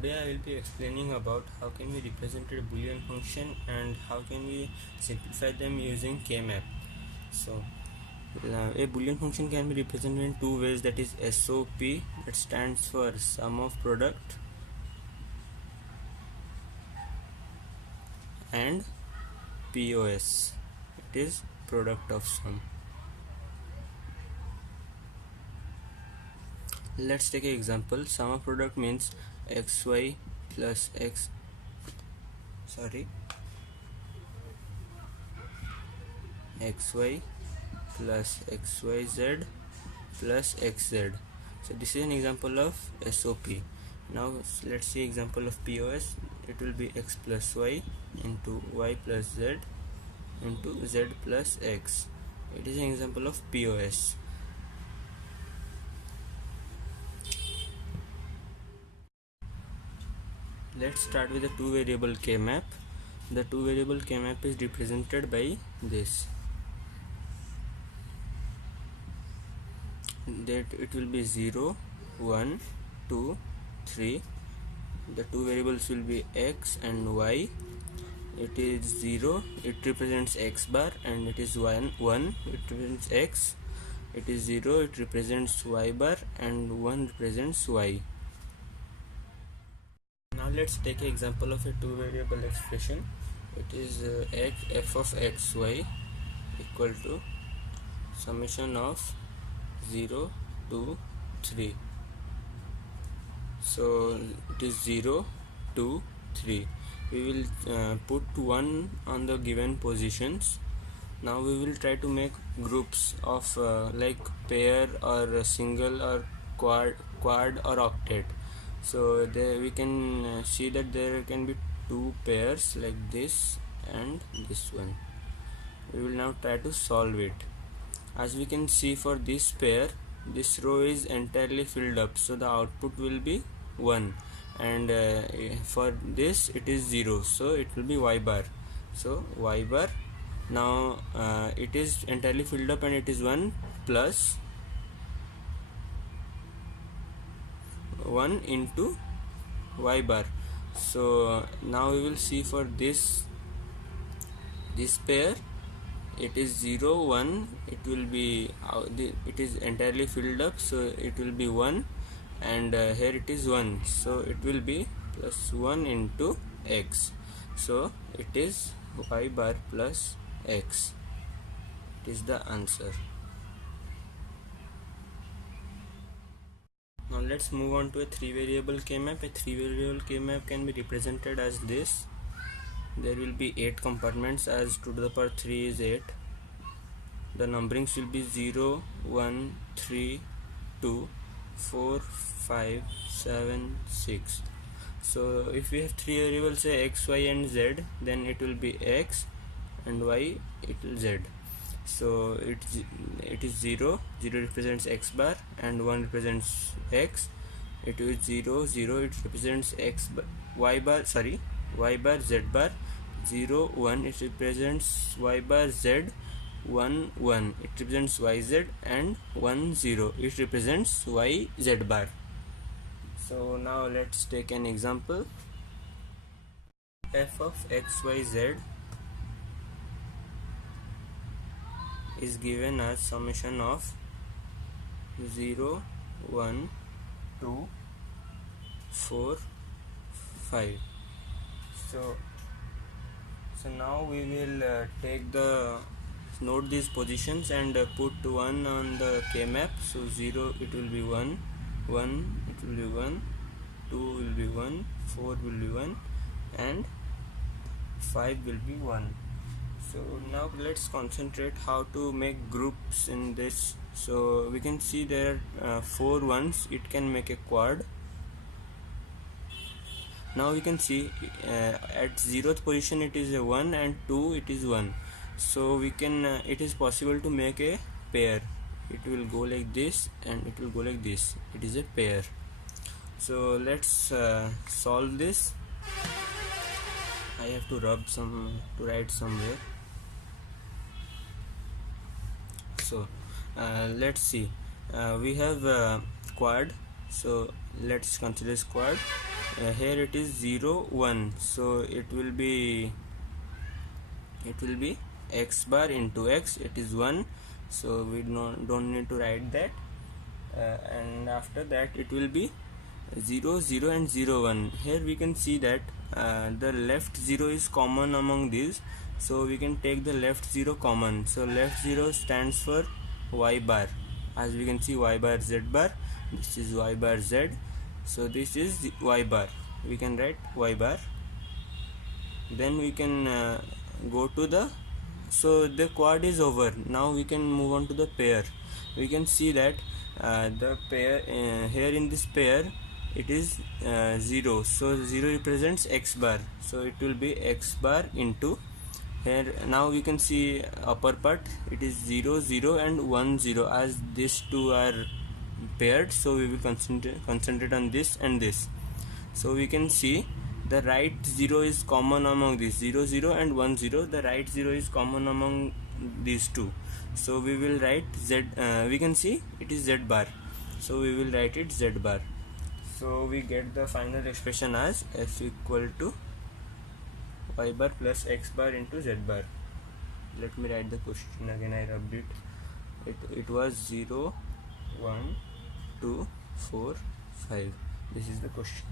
Today I will be explaining about how can we represent a Boolean function and how can we simplify them using K-map. So a Boolean function can be represented in two ways, that is SOP, that stands for sum of product, and POS, it is product of sum. Let's take an example. Sum of product means xy plus xy plus xyz plus xz. So this is an example of SOP. Now let's see example of POS. It will be x plus y into y plus z into z plus x. It is an example of POS. Let's start with the two variable K-map. The two variable K-map is represented by this. That it will be 0, 1, 2, 3. The two variables will be x and y. It is 0, it represents x bar, and it is 1, it represents x. It is 0, it represents y bar, and 1 represents y. Now let's take an example of a two variable expression. It is f of xy equal to summation of 0 to 3. So it is 0 to 3. We will put 1 on the given positions. Now we will try to make groups of like pair or single or quad or octet. So there we can see that there can be two pairs like this and this one. We will now try to solve it. As we can see, for this pair, this row is entirely filled up, so the output will be 1, and for this it is 0, so it will be y bar. So y bar, now it is entirely filled up and it is 1 plus 1 into y bar. So now we will see for this pair, it is 0, 1, it will be it is entirely filled up, so it will be 1, and here it is 1, so it will be plus 1 into x, so it is y bar plus x. It is the answer. Now let's move on to a three variable K-map. A three variable K-map can be represented as this. There will be 8 compartments, as 2 to the power 3 is 8. The numberings will be 0, 1, 3, 2, 4, 5, 7, 6. So if we have three variables, say x, y and z, then it will be x, and y it will z. So it is 0, 0 represents x bar, and 1 represents x. It is 0, 0, it represents y bar, z bar. 0, 1, it represents y bar, z. 1, 1, it represents yz, and 1, 0, it represents yz bar. So now let's take an example. F of xyz is given as summation of 0, 1, 2, 4, 5. So now we will note these positions and put 1 on the K-map. So 0 it will be 1, 1 it will be 1, 2 will be 1, 4 will be 1, and 5 will be 1. So now let's concentrate how to make groups in this. So we can see there are 4 ones, it can make a quad. Now we can see at 0th position it is a 1, and 2 it is 1. So we can it is possible to make a pair. It will go like this and it will go like this. It is a pair. So let's solve this. I have to write somewhere. So let's see, we have quad, so let's consider this quad. here it is 0 1, so it will be x bar into x, it is 1, so we don't need to write that. And after that it will be 0 0 and 0 1. Here we can see that the left 0 is common among these, so we can take the left 0 common. So left 0 stands for y bar, as we can see y bar z bar, this is y bar z, so this is the y bar, we can write y bar. Then we can go to the, so the quad is over, now we can move on to the pair. We can see that the pair here in this pair it is 0, so 0 represents x bar, so it will be x bar into, here now we can see upper part, it is 0 0 and 1 0, as these two are paired, so we will concentrate on this and this. So we can see the right 0 is common among these, 0 0 and 1 0, the right 0 is common among these two, so we will write z, we can see it is z bar, so we will write it z bar. So we get the final expression as f equal to y bar plus x bar into z bar. Let me write the question again, I rubbed it. It was 0 1 2 4 5, this is the question.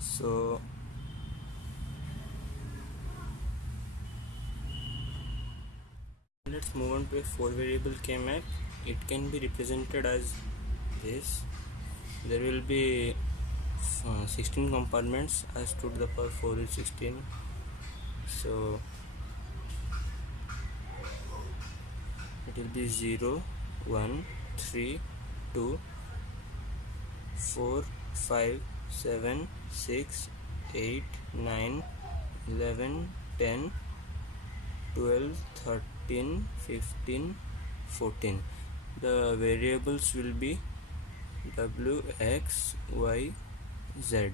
So let's move on to a 4 variable K-map. It can be represented as this. There will be 16 compartments, as 2 to the power 4 is 16. So it will be 0 1 3 2 4 5 7 6 8 9 11 10 12 13 15 14. The variables will be w, x, y, z.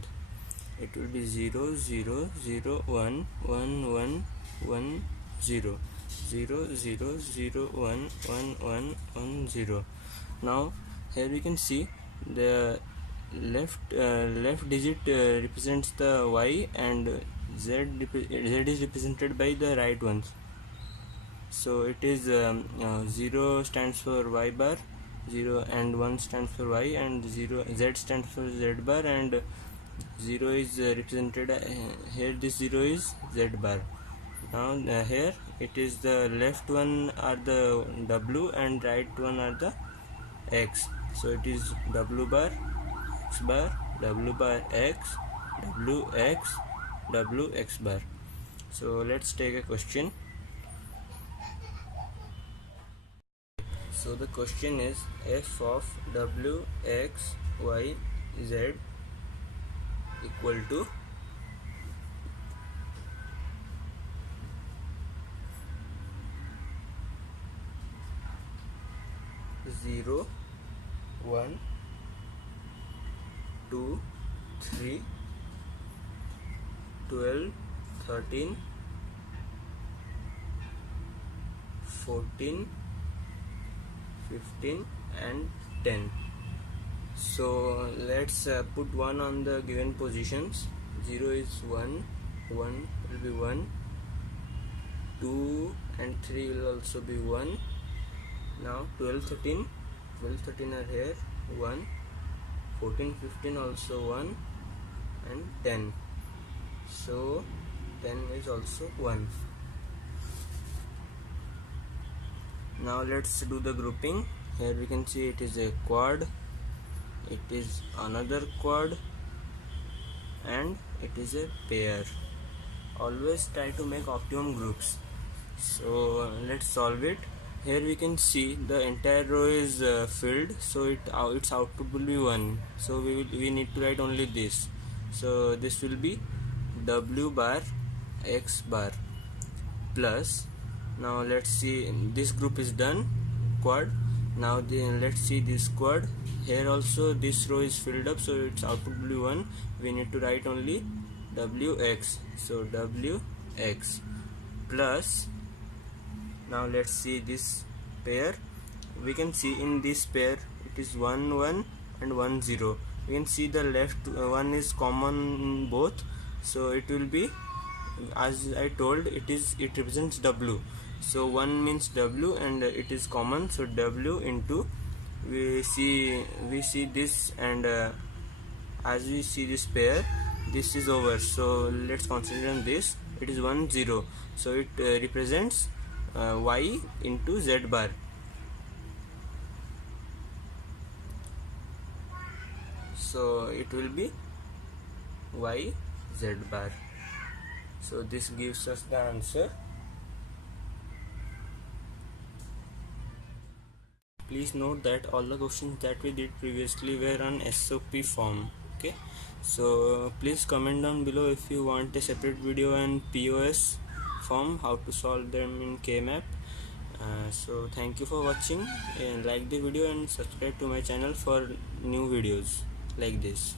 It will be 0 0 0 1 1 1 1 0 0 0 0 1 1 1 1 0. Now here we can see the left digit represents the y, and z is represented by the right ones. So it is 0 stands for y bar, 0 and 1 stands for y, and 0 z stands for z bar, and 0 is represented here, this 0 is z bar. Now here it is the left one are the w and right one are the x, so it is w bar x bar, w bar x, w x, w x bar. So let's take a question. So the question is f of w x y z equal to zero 1 2 3 12 13 14 15 and 10. So let's put 1 on the given positions. 0 is 1, 1 will be 1, 2 and 3 will also be 1. Now 12 13 are here, 1, 14 15 also 1, and 10, so 10 is also 1. Now let's do the grouping. Here we can see it is a quad, it is another quad, and it is a pair. Always try to make optimum groups. So let's solve it. Here we can see the entire row is filled, so its output will be 1. So we need to write only this. So this will be w bar x bar plus, now let's see, this group is done, quad. Now let's see this quad. Here also this row is filled up, so its output will be 1. We need to write only wx, so wx plus, now let's see this pair. We can see in this pair it is 1 1 and 1 0. you can see the left one is common in both, so it will be, as I told, it represents W. So 1 means W and it is common, so W into, we see this, and as we see this pair, this is over, so let's consider on this, it is 1 0, so it represents Y into Z bar. So it will be Y Z bar. So this gives us the answer. Please note that all the questions that we did previously were on SOP form. Okay, so please comment down below if you want a separate video on POS form, how to solve them in KMap. So thank you for watching, and like the video and subscribe to my channel for new videos like this.